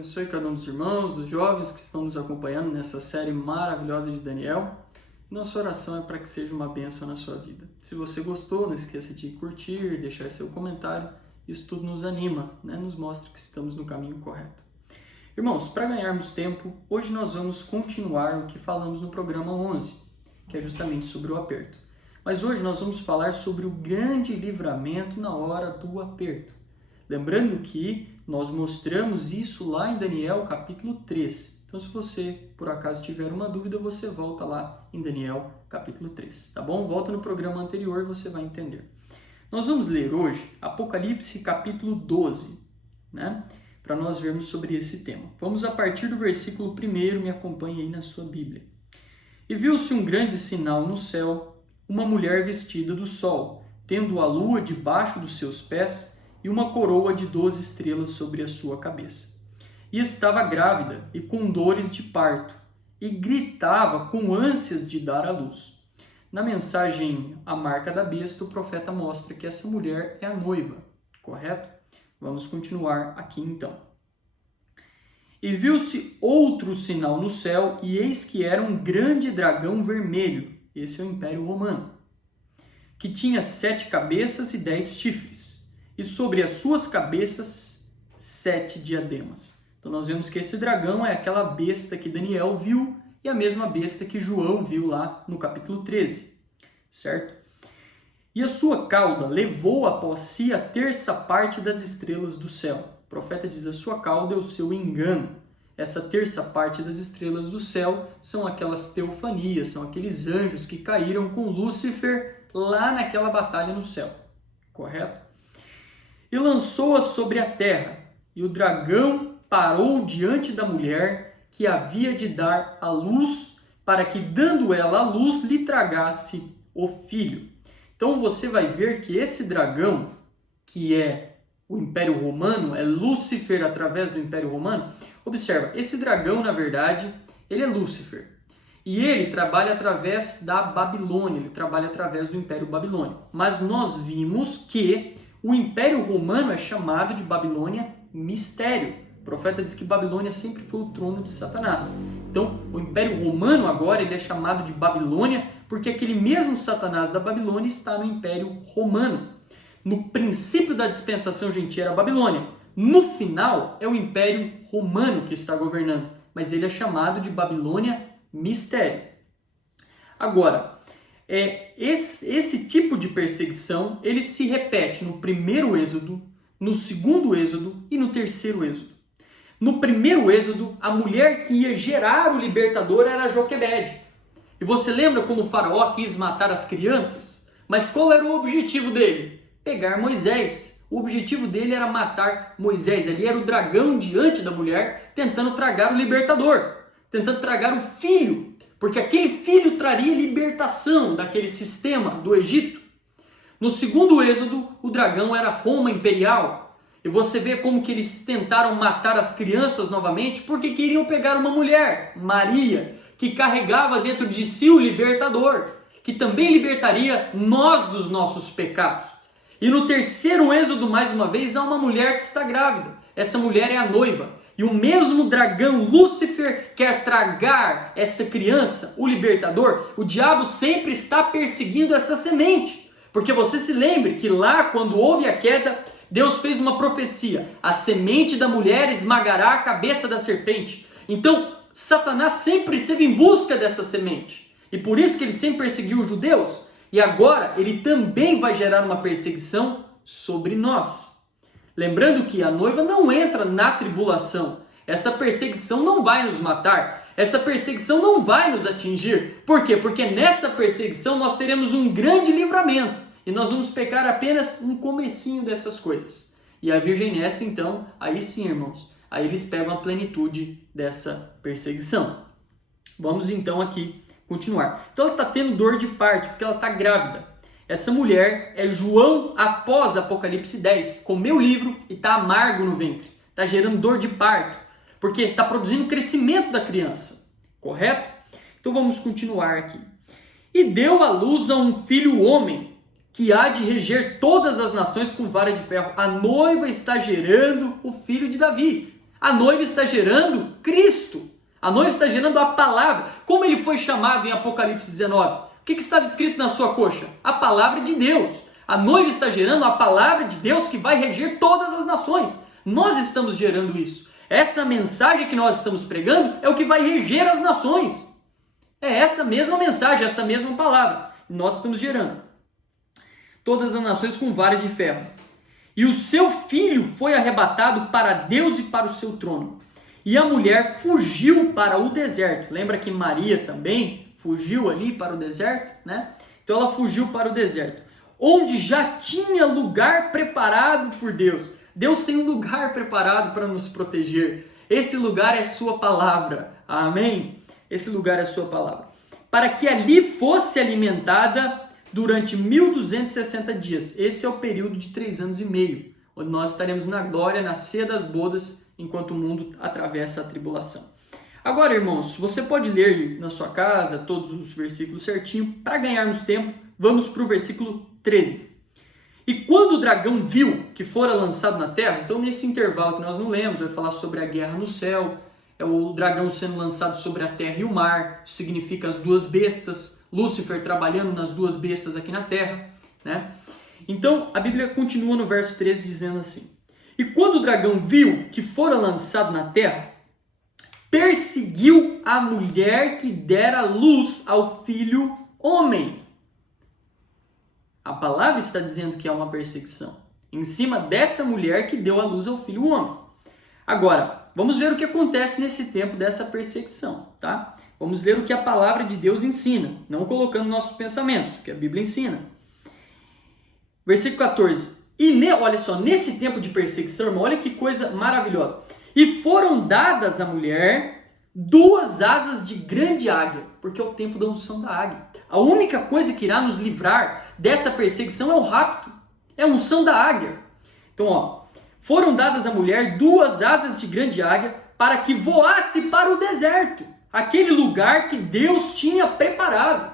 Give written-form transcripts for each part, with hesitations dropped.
abençoe cada um dos irmãos, dos jovens que estão nos acompanhando nessa série maravilhosa de Daniel. Nossa oração é para que seja uma bênção na sua vida. Se você gostou, não esqueça de curtir, deixar seu comentário. Isso tudo nos anima, nos mostra que estamos no caminho correto. Irmãos, para ganharmos tempo, hoje nós vamos continuar o que falamos no programa 11, que é justamente sobre o aperto. Mas hoje nós vamos falar sobre o grande livramento na hora do aperto. Lembrando que nós mostramos isso lá em Daniel capítulo 3. Então, se você, por acaso, tiver uma dúvida, você volta lá em Daniel capítulo 3, tá bom? Volta no programa anterior e você vai entender. Nós vamos ler hoje Apocalipse capítulo 12, para nós vermos sobre esse tema. Vamos a partir do versículo 1, me acompanhe aí na sua Bíblia. E viu-se um grande sinal no céu, uma mulher vestida do sol, tendo a lua debaixo dos seus pés e uma coroa de 12 estrelas sobre a sua cabeça. E estava grávida e com dores de parto, e gritava com ânsias de dar à luz. Na mensagem A Marca da Besta, o profeta mostra que essa mulher é a noiva, correto? Vamos continuar aqui então. E viu-se outro sinal no céu, e eis que era um grande dragão vermelho, esse é o Império Romano, que tinha 7 cabeças e 10 chifres, e sobre as suas cabeças 7 diademas. Então nós vemos que esse dragão é aquela besta que Daniel viu e a mesma besta que João viu lá no capítulo 13, certo? E a sua cauda levou após si a terça parte das estrelas do céu. O profeta diz, a sua cauda é o seu engano. Essa terça parte das estrelas do céu são aquelas teofanias, são aqueles anjos que caíram com Lúcifer lá naquela batalha no céu, correto? E lançou-a sobre a terra, e o dragão parou diante da mulher que havia de dar à luz, para que, dando ela à luz, lhe tragasse o filho. Então você vai ver que esse dragão, que é o Império Romano, é Lúcifer através do Império Romano. Observa, esse dragão, na verdade, ele é Lúcifer. E ele trabalha através da Babilônia, ele trabalha através do Império Babilônico. Mas nós vimos que o Império Romano é chamado de Babilônia Mistério. O profeta diz que Babilônia sempre foi o trono de Satanás. Então, o Império Romano agora ele é chamado de Babilônia porque aquele mesmo Satanás da Babilônia está no Império Romano. No princípio da dispensação gentil era a Babilônia. No final, é o Império Romano que está governando. Mas ele é chamado de Babilônia Mistério. Agora, esse tipo de perseguição, ele se repete no primeiro êxodo, no segundo êxodo e no terceiro êxodo. No primeiro êxodo, a mulher que ia gerar o libertador era Joquebede. E você lembra como o faraó quis matar as crianças? Mas qual era o objetivo dele? Pegar Moisés. O objetivo dele era matar Moisés. Ali era o dragão diante da mulher, tentando tragar o libertador, tentando tragar o filho, porque aquele filho traria libertação daquele sistema do Egito. No segundo êxodo, o dragão era Roma imperial. E você vê como que eles tentaram matar as crianças novamente porque queriam pegar uma mulher, Maria, que carregava dentro de si o libertador, que também libertaria nós dos nossos pecados. E no terceiro êxodo, mais uma vez, há uma mulher que está grávida. Essa mulher é a noiva. E o mesmo dragão Lúcifer quer tragar essa criança, o libertador. O diabo sempre está perseguindo essa semente. Porque você se lembre que lá, quando houve a queda, Deus fez uma profecia. A semente da mulher esmagará a cabeça da serpente. Então, Satanás sempre esteve em busca dessa semente. E por isso que ele sempre perseguiu os judeus. E agora, ele também vai gerar uma perseguição sobre nós. Lembrando que a noiva não entra na tribulação. Essa perseguição não vai nos matar. Essa perseguição não vai nos atingir. Por quê? Porque nessa perseguição nós teremos um grande livramento. E nós vamos pegar apenas um comecinho dessas coisas. E a virgem nessa, então, aí sim, irmãos, aí eles pegam a plenitude dessa perseguição. Vamos então aqui continuar. Então ela está tendo dor de parto, porque ela está grávida. Essa mulher é João após Apocalipse 10. Comeu o livro e está amargo no ventre. Está gerando dor de parto, porque está produzindo crescimento da criança. Correto? Então vamos continuar aqui. E deu à luz a um filho homem, que há de reger todas as nações com vara de ferro. A noiva está gerando o filho de Davi. A noiva está gerando Cristo. A noiva está gerando a palavra. Como ele foi chamado em Apocalipse 19? O que estava escrito na sua coxa? A palavra de Deus. A noiva está gerando a palavra de Deus que vai reger todas as nações. Nós estamos gerando isso. Essa mensagem que nós estamos pregando é o que vai reger as nações. É essa mesma mensagem, essa mesma palavra. Nós estamos gerando. Todas as nações com vara de ferro. E o seu filho foi arrebatado para Deus e para o seu trono. E a mulher fugiu para o deserto. Lembra que Maria também fugiu ali para o deserto, né? Então ela fugiu para o deserto, onde já tinha lugar preparado por Deus. Deus tem um lugar preparado para nos proteger. Esse lugar é sua palavra. Amém? Esse lugar é sua palavra. Para que ali fosse alimentada durante 1260 dias. Esse é o período de 3 anos e meio, onde nós estaremos na glória, na ceia das bodas, enquanto o mundo atravessa a tribulação. Agora, irmãos, você pode ler na sua casa todos os versículos certinho. Para ganharmos tempo, vamos para o versículo 13. E quando o dragão viu que fora lançado na terra, então nesse intervalo que nós não lemos, vai falar sobre a guerra no céu, é o dragão sendo lançado sobre a terra e o mar, isso significa as duas bestas, Lúcifer trabalhando nas duas bestas aqui na terra, né? Então a Bíblia continua no verso 13 dizendo assim: e quando o dragão viu que fora lançado na terra, perseguiu a mulher que dera luz ao filho homem. A palavra está dizendo que há uma perseguição em cima dessa mulher que deu a luz ao filho homem. Agora, vamos ver o que acontece nesse tempo dessa perseguição, tá? Vamos ler o que a palavra de Deus ensina, não colocando nossos pensamentos, o que a Bíblia ensina. Versículo 14. Olha só, nesse tempo de perseguição, irmão, olha que coisa maravilhosa. E foram dadas à mulher 2 asas de grande águia, porque é o tempo da unção da águia. A única coisa que irá nos livrar dessa perseguição é o rapto, é a unção da águia. Então, ó, foram dadas à mulher 2 asas de grande águia para que voasse para o deserto, aquele lugar que Deus tinha preparado.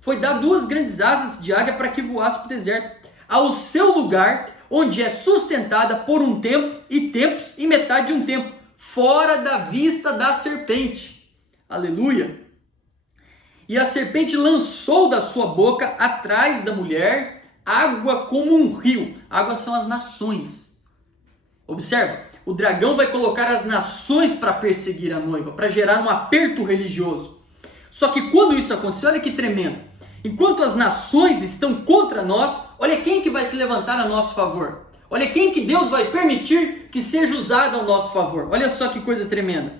Foi dar 2 grandes asas de águia para que voasse para o deserto, ao seu lugar, onde é sustentada por um tempo e tempos e metade de um tempo, fora da vista da serpente. Aleluia! E a serpente lançou da sua boca, atrás da mulher, água como um rio. Água são as nações. Observa, o dragão vai colocar as nações para perseguir a noiva, para gerar um aperto religioso. Só que quando isso acontecer, olha que tremendo. Enquanto as nações estão contra nós, olha quem que vai se levantar a nosso favor. Olha quem que Deus vai permitir que seja usado ao nosso favor. Olha só que coisa tremenda.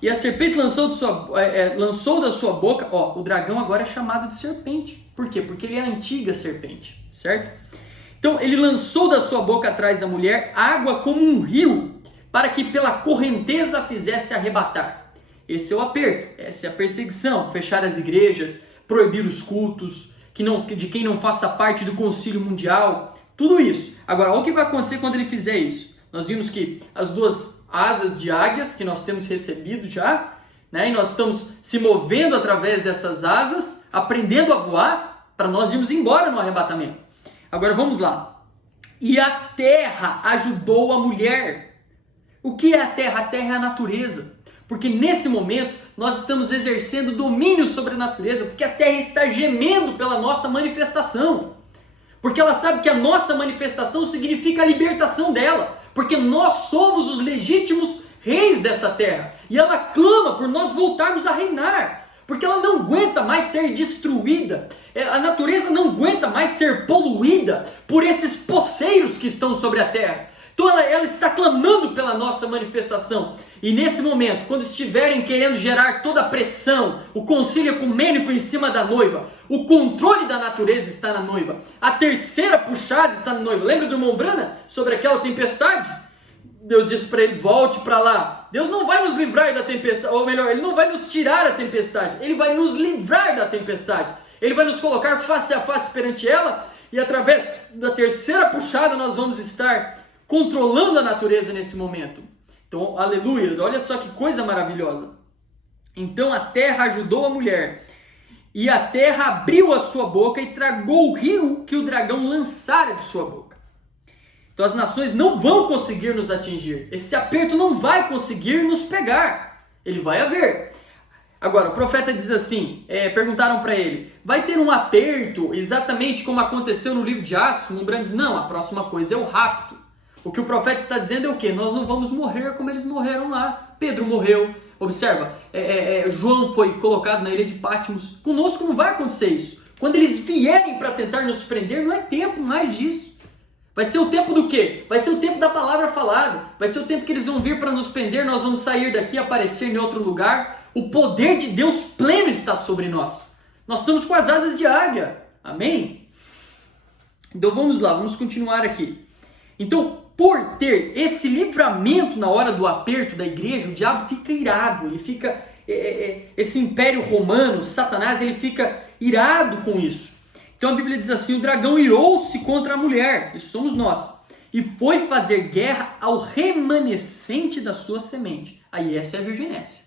E a serpente lançou da sua boca, ó, o dragão agora é chamado de serpente. Por quê? Porque ele é a antiga serpente, certo? Então ele lançou da sua boca atrás da mulher água como um rio, para que pela correnteza a fizesse arrebatar. Esse é o aperto, essa é a perseguição, fechar as igrejas, proibir os cultos, de quem não faça parte do concílio mundial, tudo isso. Agora, olha o que vai acontecer quando ele fizer isso. Nós vimos que as 2 asas de águias que nós temos recebido já, né, e nós estamos se movendo através dessas asas, aprendendo a voar, para nós irmos embora no arrebatamento. Agora vamos lá. E a terra ajudou a mulher. O que é a terra? A terra é a natureza. Porque nesse momento nós estamos exercendo domínio sobre a natureza, porque a terra está gemendo pela nossa manifestação. Porque ela sabe que a nossa manifestação significa a libertação dela. Porque nós somos os legítimos reis dessa terra. E ela clama por nós voltarmos a reinar. Porque ela não aguenta mais ser destruída. A natureza não aguenta mais ser poluída por esses poceiros que estão sobre a terra. Então ela está clamando pela nossa manifestação. E nesse momento, quando estiverem querendo gerar toda a pressão, o concílio ecumênico em cima da noiva, o controle da natureza está na noiva, a terceira puxada está na noiva. Lembra do irmão Brana sobre aquela tempestade? Deus disse para ele, volte para lá. Deus não vai nos livrar da tempestade, ou melhor, Ele não vai nos tirar a tempestade, Ele vai nos livrar da tempestade. Ele vai nos colocar face a face perante ela, e através da terceira puxada nós vamos estar controlando a natureza nesse momento. Então, aleluias, olha só que coisa maravilhosa. Então a terra ajudou a mulher, e a terra abriu a sua boca e tragou o rio que o dragão lançara de sua boca. Então as nações não vão conseguir nos atingir. Esse aperto não vai conseguir nos pegar. Ele vai haver. Agora, o profeta diz assim, perguntaram para ele, vai ter um aperto exatamente como aconteceu no livro de Atos? O Umbran diz, não, a próxima coisa é o rapto. O que o profeta está dizendo é o quê? Nós não vamos morrer como eles morreram lá. Pedro morreu. Observa, João foi colocado na ilha de Patmos. Conosco não vai acontecer isso. Quando eles vierem para tentar nos prender, não é tempo mais disso. Vai ser o tempo do quê? Vai ser o tempo da palavra falada. Vai ser o tempo que eles vão vir para nos prender, nós vamos sair daqui e aparecer em outro lugar. O poder de Deus pleno está sobre nós. Nós estamos com as asas de águia. Amém? Então vamos lá, vamos continuar aqui. Então, por ter esse livramento na hora do aperto da igreja, o diabo fica irado, ele fica, esse império romano, Satanás, ele fica irado com isso. Então a Bíblia diz assim, o dragão irou-se contra a mulher, isso somos nós, e foi fazer guerra ao remanescente da sua semente. Aí essa é a virginécia.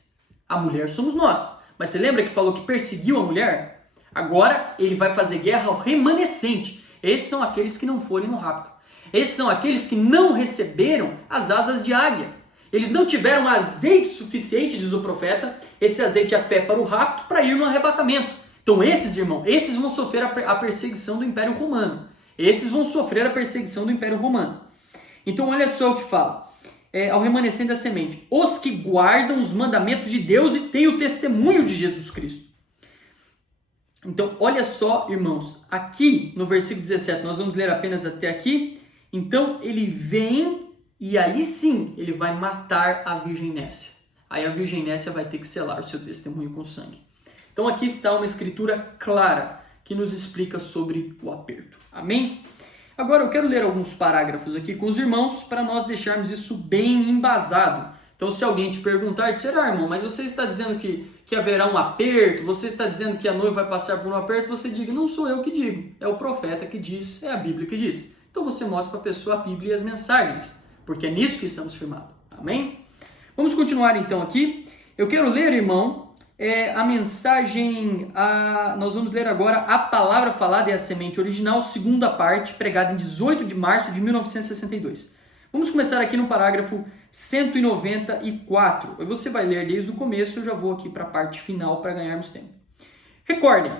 A mulher somos nós. Mas você lembra que falou que perseguiu a mulher? Agora ele vai fazer guerra ao remanescente. Esses são aqueles que não forem no rapto. Esses são aqueles que não receberam as asas de águia. Eles não tiveram azeite suficiente, diz o profeta. Esse azeite é fé para o rapto, para ir no arrebatamento. Então esses, irmão, esses vão sofrer a perseguição do Império Romano. Esses vão sofrer a perseguição do Império Romano. Então olha só o que fala. Ao remanescente da semente. Os que guardam os mandamentos de Deus e têm o testemunho de Jesus Cristo. Então olha só, irmãos. Aqui no versículo 17, nós vamos ler apenas até aqui. Então ele vem e aí sim ele vai matar a virgem Nécia. Aí a virgem Nécia vai ter que selar o seu testemunho com sangue. Então aqui está uma escritura clara que nos explica sobre o aperto. Amém? Agora eu quero ler alguns parágrafos aqui com os irmãos para nós deixarmos isso bem embasado. Então se alguém te perguntar, será, irmão, mas você está dizendo que haverá um aperto, você está dizendo que a noiva vai passar por um aperto, você diga, não sou eu que digo, é o profeta que diz, é a Bíblia que diz. Então você mostra para a pessoa a Bíblia e as mensagens, porque é nisso que estamos firmados. Amém? Vamos continuar então aqui. Eu quero ler, irmão, a mensagem, nós vamos ler agora a palavra falada e a semente original, segunda parte, pregada em 18 de março de 1962. Vamos começar aqui no parágrafo 194. Você vai ler desde o começo, eu já vou aqui para a parte final para ganharmos tempo. Recordem,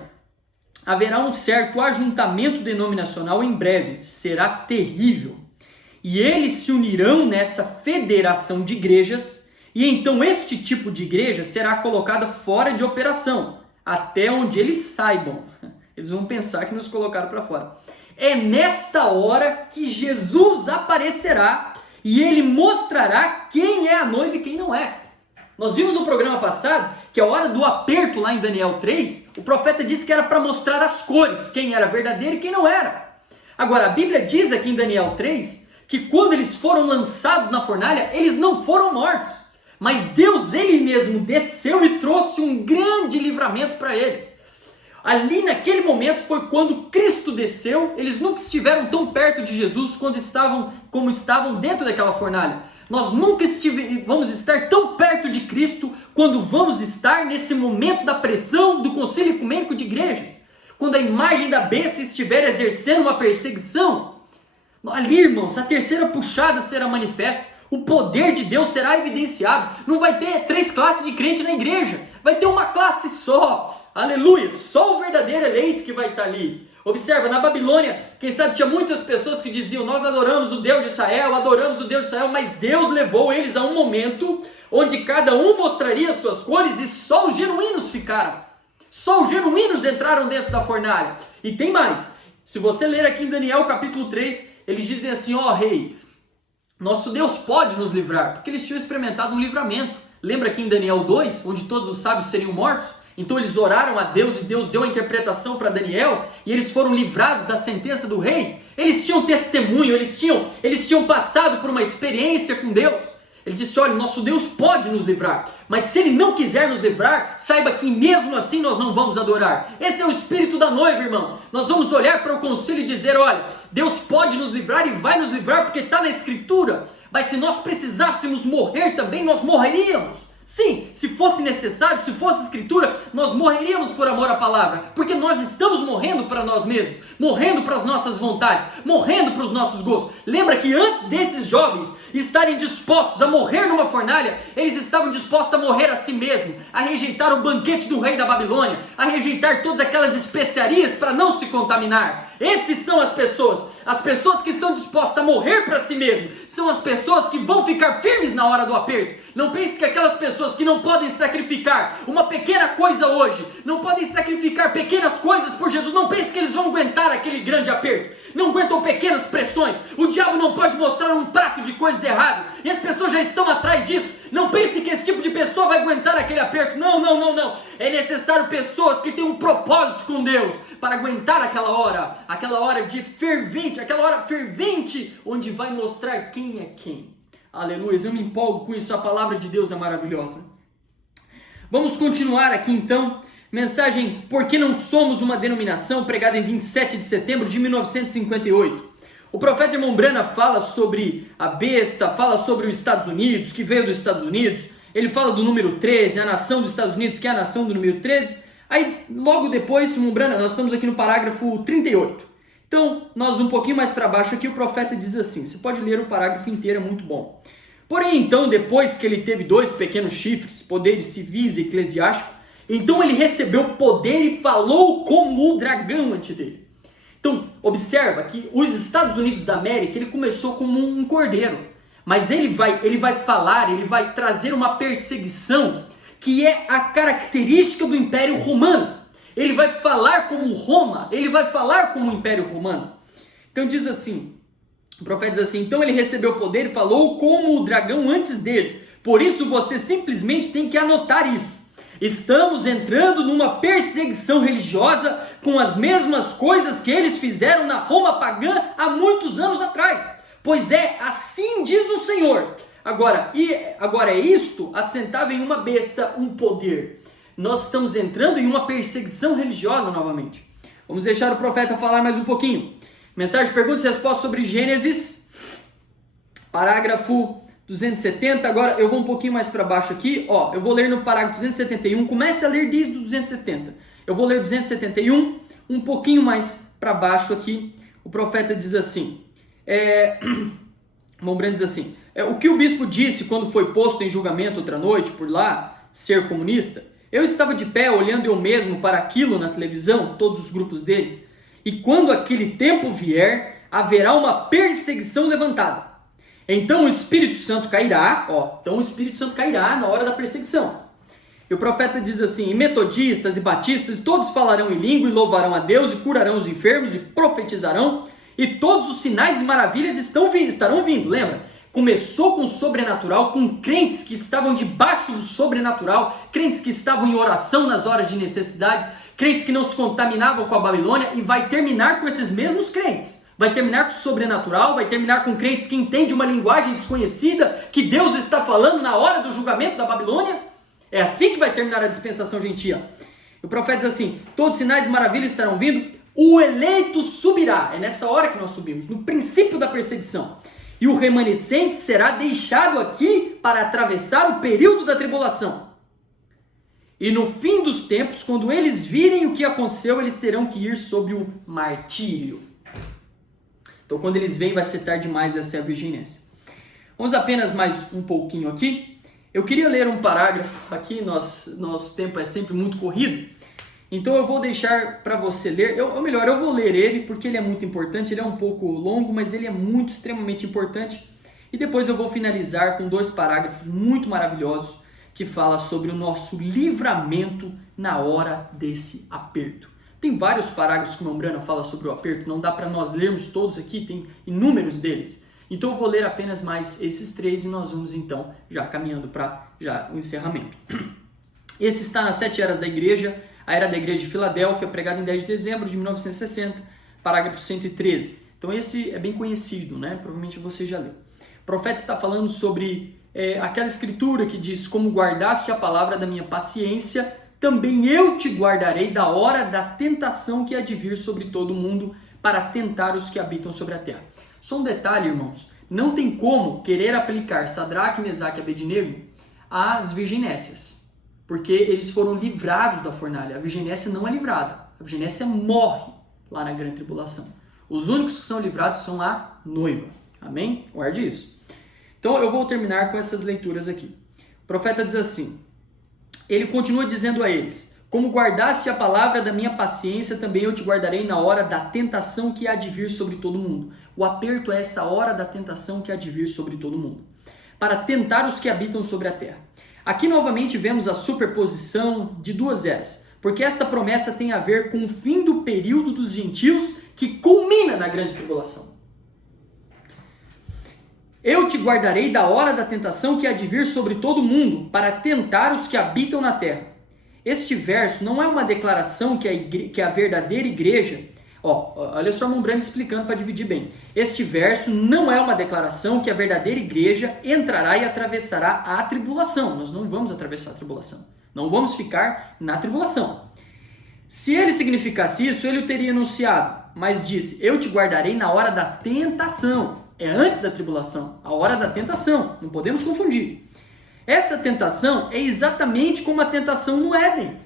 haverá um certo ajuntamento denominacional em breve, será terrível. E eles se unirão nessa federação de igrejas, e então este tipo de igreja será colocada fora de operação, até onde eles saibam. Eles vão pensar que nos colocaram para fora. É nesta hora que Jesus aparecerá e ele mostrará quem é a noiva e quem não é. Nós vimos no programa passado que a hora do aperto lá em Daniel 3, o profeta disse que era para mostrar as cores, quem era verdadeiro e quem não era. Agora, a Bíblia diz aqui em Daniel 3 que quando eles foram lançados na fornalha, eles não foram mortos. Mas Deus, Ele mesmo, desceu e trouxe um grande livramento para eles. Ali naquele momento foi quando Cristo desceu, eles nunca estiveram tão perto de Jesus como estavam dentro daquela fornalha. Nós nunca vamos estar tão perto de Cristo quando vamos estar nesse momento da pressão do Concílio Ecumênico de Igrejas. Quando a imagem da besta estiver exercendo uma perseguição. Ali, irmãos, a terceira puxada será manifesta. O poder de Deus será evidenciado. Não vai ter 3 classes de crente na igreja. Vai ter uma classe só. Aleluia. Só o verdadeiro eleito que vai estar ali. Observa, na Babilônia, quem sabe tinha muitas pessoas que diziam, nós adoramos o Deus de Israel, mas Deus levou eles a um momento onde cada um mostraria suas cores e só os genuínos ficaram. Só os genuínos entraram dentro da fornalha. E tem mais. Se você ler aqui em Daniel capítulo 3, eles dizem assim, rei, nosso Deus pode nos livrar, porque eles tinham experimentado um livramento. Lembra aqui em Daniel 2, onde todos os sábios seriam mortos? Então eles oraram a Deus e Deus deu a interpretação para Daniel e eles foram livrados da sentença do rei. Eles tinham testemunho, eles tinham passado por uma experiência com Deus. Ele disse, olha, nosso Deus pode nos livrar, mas se Ele não quiser nos livrar, saiba que mesmo assim nós não vamos adorar. Esse é o espírito da noiva, irmão. Nós vamos olhar para o concílio e dizer, olha, Deus pode nos livrar e vai nos livrar porque está na Escritura. Mas se nós precisássemos morrer também, nós morreríamos. Sim, se fosse necessário, se fosse escritura, nós morreríamos por amor à palavra, porque nós estamos morrendo para nós mesmos, morrendo para as nossas vontades, morrendo para os nossos gostos. Lembra que antes desses jovens estarem dispostos a morrer numa fornalha, eles estavam dispostos a morrer a si mesmos, a rejeitar o banquete do rei da Babilônia, a rejeitar todas aquelas especiarias para não se contaminar. Esses são as pessoas que estão dispostas a morrer para si mesmo, são as pessoas que vão ficar firmes na hora do aperto. Não pense que aquelas pessoas que não podem sacrificar uma pequena coisa hoje, não podem sacrificar pequenas coisas por Jesus, não pense que eles vão aguentar aquele grande aperto, não aguentam pequenas pressões. O diabo não pode mostrar um prato de coisas erradas, e as pessoas já estão atrás disso. Não pense que esse tipo de pessoa vai aguentar aquele aperto, não. É necessário pessoas que têm um propósito com Deus, para aguentar aquela hora de fervente, aquela hora fervente, onde vai mostrar quem é quem. Aleluia, eu me empolgo com isso, a palavra de Deus é maravilhosa. Vamos continuar aqui então, mensagem Por que não somos uma denominação, pregada em 27 de setembro de 1958. O profeta irmão Branham fala sobre a besta, fala sobre os Estados Unidos, que veio dos Estados Unidos, ele fala do número 13, a nação dos Estados Unidos, que é a nação do número 13, aí logo depois, irmão Branham, nós estamos aqui no parágrafo 38. Então, nós um pouquinho mais para baixo aqui, o profeta diz assim, você pode ler o parágrafo inteiro, é muito bom. Porém, então, depois que ele teve 2 pequenos chifres, poderes civis e eclesiásticos, então ele recebeu poder e falou como o dragão ante dele. Então, observa que os Estados Unidos da América, ele começou como um cordeiro, mas ele vai falar, ele vai trazer uma perseguição que é a característica do Império Romano. Ele vai falar como Roma, ele vai falar como o Império Romano. Então diz assim, o profeta diz assim, então ele recebeu poder e falou como o dragão antes dele. Por isso você simplesmente tem que anotar isso. Estamos entrando numa perseguição religiosa com as mesmas coisas que eles fizeram na Roma pagã há muitos anos atrás. Pois é, assim diz o Senhor. Agora é isto assentava em uma besta um poder. Nós estamos entrando em uma perseguição religiosa novamente. Vamos deixar o profeta falar mais um pouquinho. Mensagem, perguntas e respostas sobre Gênesis, parágrafo 270. Agora eu vou um pouquinho mais para baixo aqui. Eu vou ler no parágrafo 271. Comece a ler desde o 270. Eu vou ler 271, um pouquinho mais para baixo aqui. O profeta diz assim. Mombrando diz assim. O que o bispo disse quando foi posto em julgamento outra noite por lá, ser comunista? Eu estava de pé olhando eu mesmo para aquilo na televisão, todos os grupos deles, e quando aquele tempo vier, haverá uma perseguição levantada. Então o Espírito Santo cairá, então o Espírito Santo cairá na hora da perseguição. E o profeta diz assim, e metodistas e batistas, todos falarão em língua e louvarão a Deus e curarão os enfermos e profetizarão, e todos os sinais e maravilhas estarão vindo, lembra? Começou com o sobrenatural, com crentes que estavam debaixo do sobrenatural, crentes que estavam em oração nas horas de necessidades, crentes que não se contaminavam com a Babilônia, e vai terminar com esses mesmos crentes. Vai terminar com o sobrenatural, vai terminar com crentes que entendem uma linguagem desconhecida, que Deus está falando na hora do julgamento da Babilônia. É assim que vai terminar a dispensação gentia. O profeta diz assim, todos os sinais e maravilhas estarão vindo, o eleito subirá. É nessa hora que nós subimos, no princípio da perseguição. E o remanescente será deixado aqui para atravessar o período da tribulação. E no fim dos tempos, quando eles virem o que aconteceu, eles terão que ir sob o martírio. Então, quando eles vêm, vai ser tarde demais, essa é a virginência. Vamos apenas mais um pouquinho aqui. Eu queria ler um parágrafo aqui, nosso tempo é sempre muito corrido. Então eu vou deixar para você ler, eu vou ler ele porque ele é muito importante, ele é um pouco longo, mas ele é muito, extremamente importante. E depois eu vou finalizar com 2 parágrafos muito maravilhosos que fala sobre o nosso livramento na hora desse aperto. Tem vários parágrafos que o Branham fala sobre o aperto, não dá para nós lermos todos aqui, tem inúmeros deles. Então eu vou ler apenas mais esses 3 e nós vamos então já caminhando para o encerramento. Esse está nas 7 eras da igreja, a era da igreja de Filadélfia, pregada em 10 de dezembro de 1960, parágrafo 113. Então esse é bem conhecido, né? Provavelmente você já leu. O profeta está falando sobre aquela escritura que diz, como guardaste a palavra da minha paciência, também eu te guardarei da hora da tentação que há de vir sobre todo mundo para tentar os que habitam sobre a terra. Só um detalhe, irmãos, não tem como querer aplicar Sadraque, Mesaque e Abednego as virginécias, porque eles foram livrados da fornalha. A virginécia não é livrada, a virginécia morre lá na grande tribulação. Os únicos que são livrados são a noiva. Amém? Guarde isso. Então eu vou terminar com essas leituras aqui. O profeta diz assim, ele continua dizendo a eles, como guardaste a palavra da minha paciência, também eu te guardarei na hora da tentação que há de vir sobre todo mundo. O aperto é essa hora da tentação que há de vir sobre todo mundo, para tentar os que habitam sobre a terra. Aqui novamente vemos a superposição de duas eras, porque esta promessa tem a ver com o fim do período dos gentios que culmina na grande tribulação. Eu te guardarei da hora da tentação que há de vir sobre todo mundo, para tentar os que habitam na terra. Este verso não é uma declaração que a verdadeira igreja... olha só o irmão Brando explicando para dividir bem. Este verso não é uma declaração que a verdadeira igreja entrará e atravessará a tribulação. Nós não vamos atravessar a tribulação. Não vamos ficar na tribulação. Se ele significasse isso, ele o teria anunciado. Mas disse, eu te guardarei na hora da tentação. É antes da tribulação, a hora da tentação. Não podemos confundir. Essa tentação é exatamente como a tentação no Éden.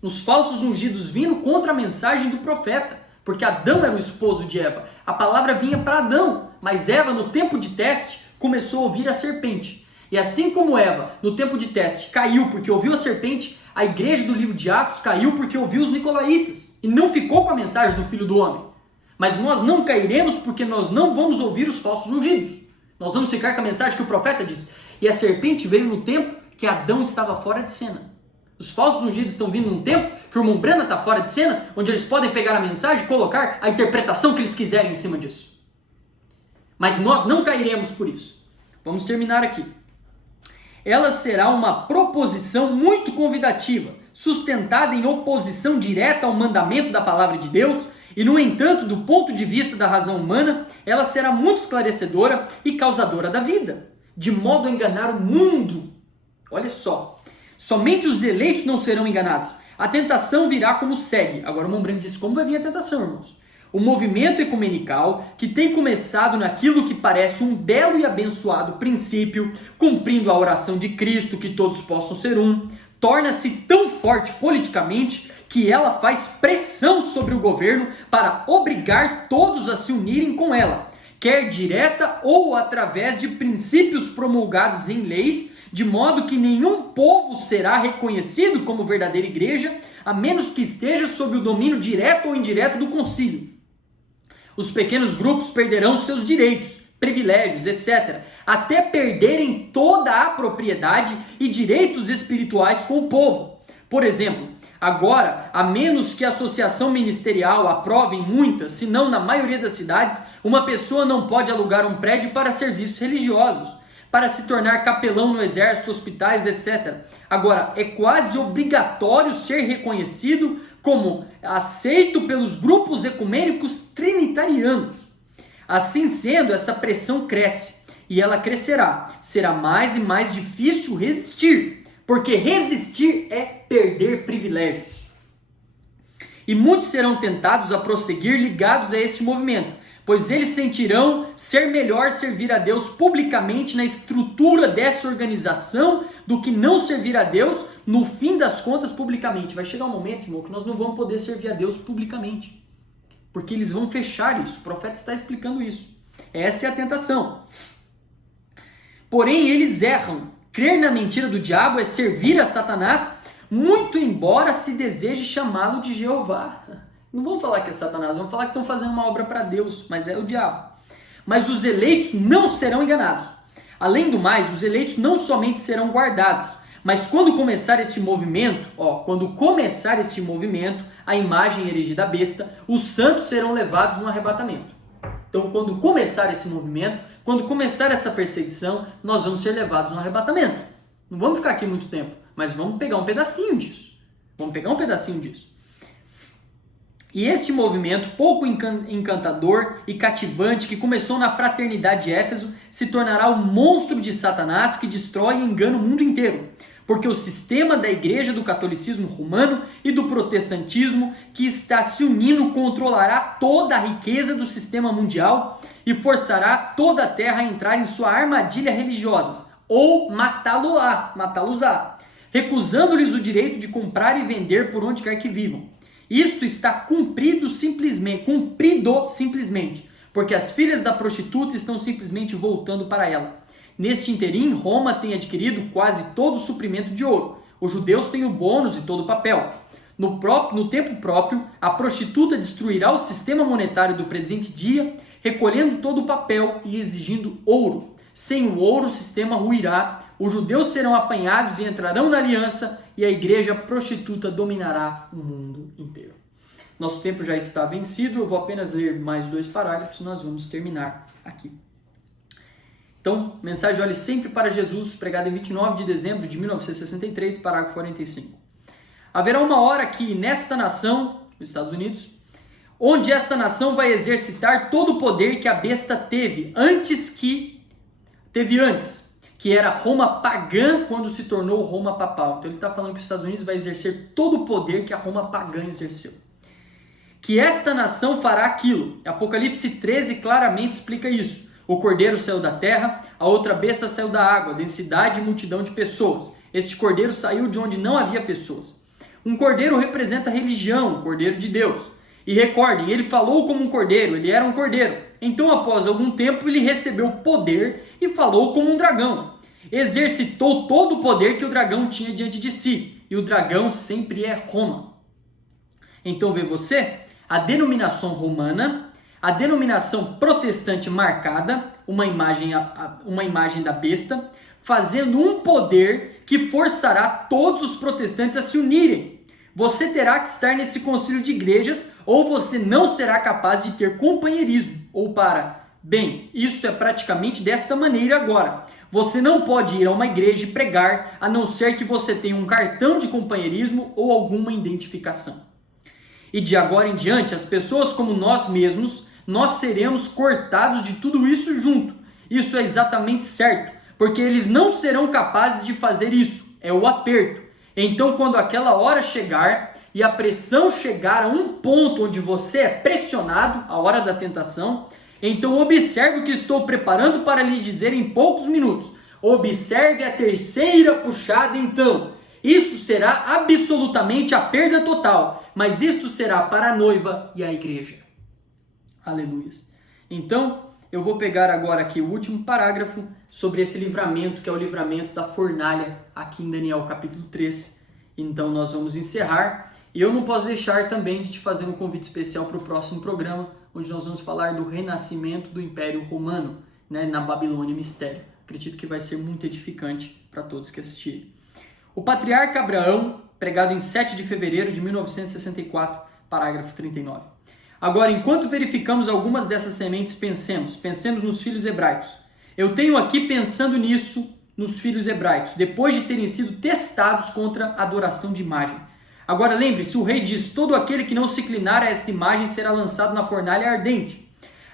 Os falsos ungidos vindo contra a mensagem do profeta, porque Adão era o esposo de Eva. A palavra vinha para Adão, mas Eva, no tempo de teste, começou a ouvir a serpente. E assim como Eva, no tempo de teste, caiu porque ouviu a serpente, a igreja do livro de Atos caiu porque ouviu os nicolaítas e não ficou com a mensagem do Filho do Homem. Mas nós não cairemos porque nós não vamos ouvir os falsos ungidos. Nós vamos ficar com a mensagem que o profeta diz. E a serpente veio no tempo que Adão estava fora de cena. Os falsos ungidos estão vindo num tempo que o irmão Brana está fora de cena, onde eles podem pegar a mensagem e colocar a interpretação que eles quiserem em cima disso. Mas nós não cairemos por isso. Vamos terminar aqui. Ela será uma proposição muito convidativa, sustentada em oposição direta ao mandamento da palavra de Deus, e no entanto, do ponto de vista da razão humana, ela será muito esclarecedora e causadora da vida, de modo a enganar o mundo. Olha só. Somente os eleitos não serão enganados. A tentação virá como segue. Agora o irmão Brando disse como vai vir a tentação, irmãos. O movimento ecumenical, que tem começado naquilo que parece um belo e abençoado princípio, cumprindo a oração de Cristo, que todos possam ser um, torna-se tão forte politicamente que ela faz pressão sobre o governo para obrigar todos a se unirem com ela, quer direta ou através de princípios promulgados em leis, de modo que nenhum povo será reconhecido como verdadeira igreja, a menos que esteja sob o domínio direto ou indireto do concílio. Os pequenos grupos perderão seus direitos, privilégios, etc., até perderem toda a propriedade e direitos espirituais com o povo. Por exemplo, agora, a menos que a associação ministerial aprove em muitas, se não na maioria das cidades, uma pessoa não pode alugar um prédio para serviços religiosos, para se tornar capelão no exército, hospitais, etc. Agora, é quase obrigatório ser reconhecido como aceito pelos grupos ecumênicos trinitarianos. Assim sendo, essa pressão cresce, e ela crescerá. Será mais e mais difícil resistir, porque resistir é perder privilégios. E muitos serão tentados a prosseguir ligados a este movimento, pois eles sentirão ser melhor servir a Deus publicamente na estrutura dessa organização do que não servir a Deus no fim das contas publicamente. Vai chegar um momento, irmão, que nós não vamos poder servir a Deus publicamente, porque eles vão fechar isso. O profeta está explicando isso. Essa é a tentação. Porém, eles erram. Crer na mentira do diabo é servir a Satanás, muito embora se deseje chamá-lo de Jeová. Não vamos falar que é Satanás, vamos falar que estão fazendo uma obra para Deus, mas é o diabo. Mas os eleitos não serão enganados. Além do mais, os eleitos não somente serão guardados, mas quando começar este movimento, a imagem erigida da besta, os santos serão levados no arrebatamento. Então, quando começar esse movimento, quando começar essa perseguição, nós vamos ser levados no arrebatamento. Não vamos ficar aqui muito tempo, mas vamos pegar um pedacinho disso. E este movimento, pouco encantador e cativante, que começou na fraternidade de Éfeso, se tornará o monstro de Satanás que destrói e engana o mundo inteiro. Porque o sistema da igreja do catolicismo romano e do protestantismo que está se unindo controlará toda a riqueza do sistema mundial e forçará toda a terra a entrar em sua armadilha religiosa. ou matá-los-á, recusando-lhes o direito de comprar e vender por onde quer que vivam. Isto está cumprido simplesmente, porque as filhas da prostituta estão simplesmente voltando para ela. Neste interim, Roma tem adquirido quase todo o suprimento de ouro. Os judeus têm o bônus e todo o papel. No tempo próprio, a prostituta destruirá o sistema monetário do presente dia, recolhendo todo o papel e exigindo ouro. Sem o ouro, o sistema ruirá, os judeus serão apanhados e entrarão na aliança, e a igreja prostituta dominará o mundo inteiro. Nosso tempo já está vencido, eu vou apenas ler mais 2 parágrafos e nós vamos terminar aqui. Então, mensagem Olhe Sempre para Jesus, pregada em 29 de dezembro de 1963, parágrafo 45. Haverá uma hora que nesta nação, os Estados Unidos, onde esta nação vai exercitar todo o poder que a besta teve antes, que era Roma pagã quando se tornou Roma papal. Então ele está falando que os Estados Unidos vai exercer todo o poder que a Roma pagã exerceu. Que esta nação fará aquilo. Apocalipse 13 claramente explica isso. O cordeiro saiu da terra, a outra besta saiu da água, densidade e multidão de pessoas. Este cordeiro saiu de onde não havia pessoas. Um cordeiro representa a religião, o cordeiro de Deus. E recordem, ele falou como um cordeiro, ele era um cordeiro. Então, após algum tempo, ele recebeu poder e falou como um dragão. Exercitou todo o poder que o dragão tinha diante de si. E o dragão sempre é Roma. Então, vê você, a denominação romana, a denominação protestante marcada, uma imagem da besta, fazendo um poder que forçará todos os protestantes a se unirem. Você terá que estar nesse concílio de igrejas ou você não será capaz de ter companheirismo. Ou bem, isso é praticamente desta maneira agora. Você não pode ir a uma igreja e pregar, a não ser que você tenha um cartão de companheirismo ou alguma identificação. E de agora em diante, as pessoas como nós mesmos, nós seremos cortados de tudo isso junto. Isso é exatamente certo, porque eles não serão capazes de fazer isso. É o aperto. Então, quando aquela hora chegar e a pressão chegar a um ponto onde você é pressionado, a hora da tentação, então observe o que estou preparando para lhes dizer em poucos minutos. Observe a terceira puxada então. Isso será absolutamente a perda total, mas isto será para a noiva e a igreja. Aleluia. Então, eu vou pegar agora aqui o último parágrafo sobre esse livramento, que é o livramento da fornalha, aqui em Daniel capítulo 3. Então nós vamos encerrar. E eu não posso deixar também de te fazer um convite especial para o próximo programa, onde nós vamos falar do renascimento do Império Romano, na Babilônia Mistério. Acredito que vai ser muito edificante para todos que assistirem. O patriarca Abraão, pregado em 7 de fevereiro de 1964, parágrafo 39. Agora, enquanto verificamos algumas dessas sementes, pensemos nos filhos hebraicos. Eu tenho aqui pensando nisso, nos filhos hebraicos, depois de terem sido testados contra a adoração de imagem. Agora lembre-se, o rei diz, todo aquele que não se inclinar a esta imagem será lançado na fornalha ardente.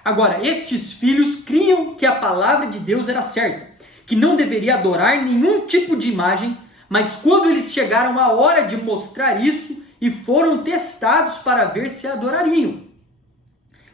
Agora, estes filhos criam que a palavra de Deus era certa, que não deveria adorar nenhum tipo de imagem, mas quando eles chegaram à hora de mostrar isso e foram testados para ver se adorariam.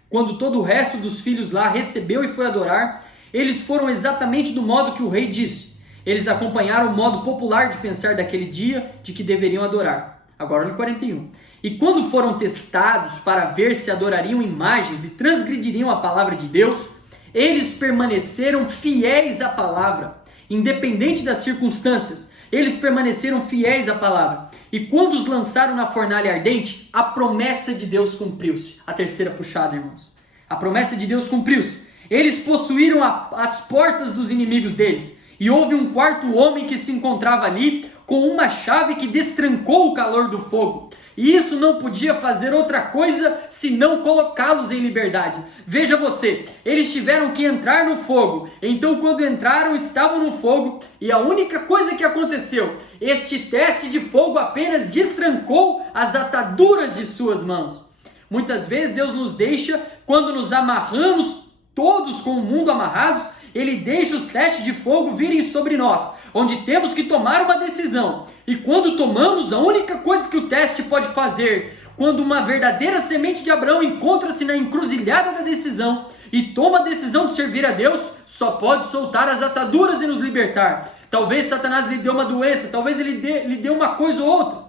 Quando todo o resto dos filhos lá recebeu e foi adorar, eles foram exatamente do modo que o rei disse. Eles acompanharam o modo popular de pensar daquele dia de que deveriam adorar. Agora olha o 41. E quando foram testados para ver se adorariam imagens e transgrediriam a palavra de Deus, eles permaneceram fiéis à palavra, independente das circunstâncias. Eles permaneceram fiéis à palavra. E quando os lançaram na fornalha ardente, a promessa de Deus cumpriu-se. A terceira puxada, irmãos. A promessa de Deus cumpriu-se. Eles possuíram as portas dos inimigos deles. E houve um quarto homem que se encontrava ali com uma chave que destrancou o calor do fogo. E isso não podia fazer outra coisa senão colocá-los em liberdade. Veja você, eles tiveram que entrar no fogo. Então quando entraram, estavam no fogo. E a única coisa que aconteceu, este teste de fogo apenas destrancou as ataduras de suas mãos. Muitas vezes Deus nos deixa, quando nos amarramos todos com o mundo amarrados, Ele deixa os testes de fogo virem sobre nós, onde temos que tomar uma decisão. E quando tomamos, a única coisa que o teste pode fazer, quando uma verdadeira semente de Abraão encontra-se na encruzilhada da decisão e toma a decisão de servir a Deus, só pode soltar as ataduras e nos libertar. Talvez Satanás lhe dê uma doença, talvez ele lhe dê uma coisa ou outra.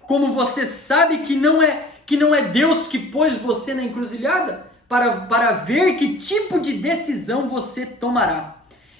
Como você sabe que não é Deus que pôs você na encruzilhada, para ver que tipo de decisão você tomará.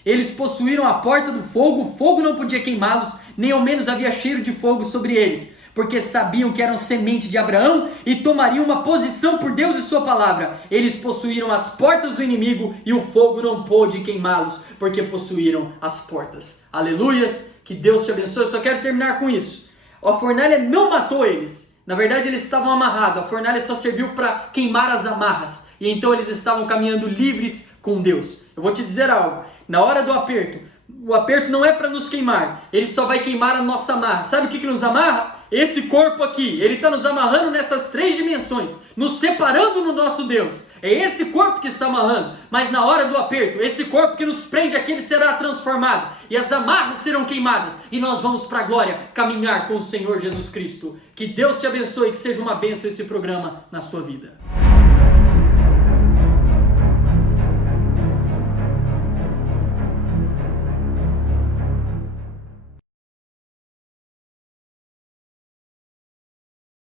Eles possuíram a porta do fogo, o fogo não podia queimá-los, nem ao menos havia cheiro de fogo sobre eles, porque sabiam que eram semente de Abraão e tomariam uma posição por Deus e sua palavra. Eles possuíram as portas do inimigo e o fogo não pôde queimá-los, porque possuíram as portas. Aleluias, que Deus te abençoe. Eu só quero terminar com isso. A fornalha não matou eles. Na verdade, eles estavam amarrados. A fornalha só serviu para queimar as amarras. E então eles estavam caminhando livres com Deus. Eu vou te dizer algo. Na hora do aperto, o aperto não é para nos queimar. Ele só vai queimar a nossa amarra. Sabe o que nos amarra? Esse corpo aqui. Ele está nos amarrando nessas 3 dimensões. Nos separando no nosso Deus. É esse corpo que está amarrando. Mas na hora do aperto, esse corpo que nos prende aqui, ele será transformado. E as amarras serão queimadas. E nós vamos para a glória caminhar com o Senhor Jesus Cristo. Que Deus te abençoe e que seja uma bênção esse programa na sua vida.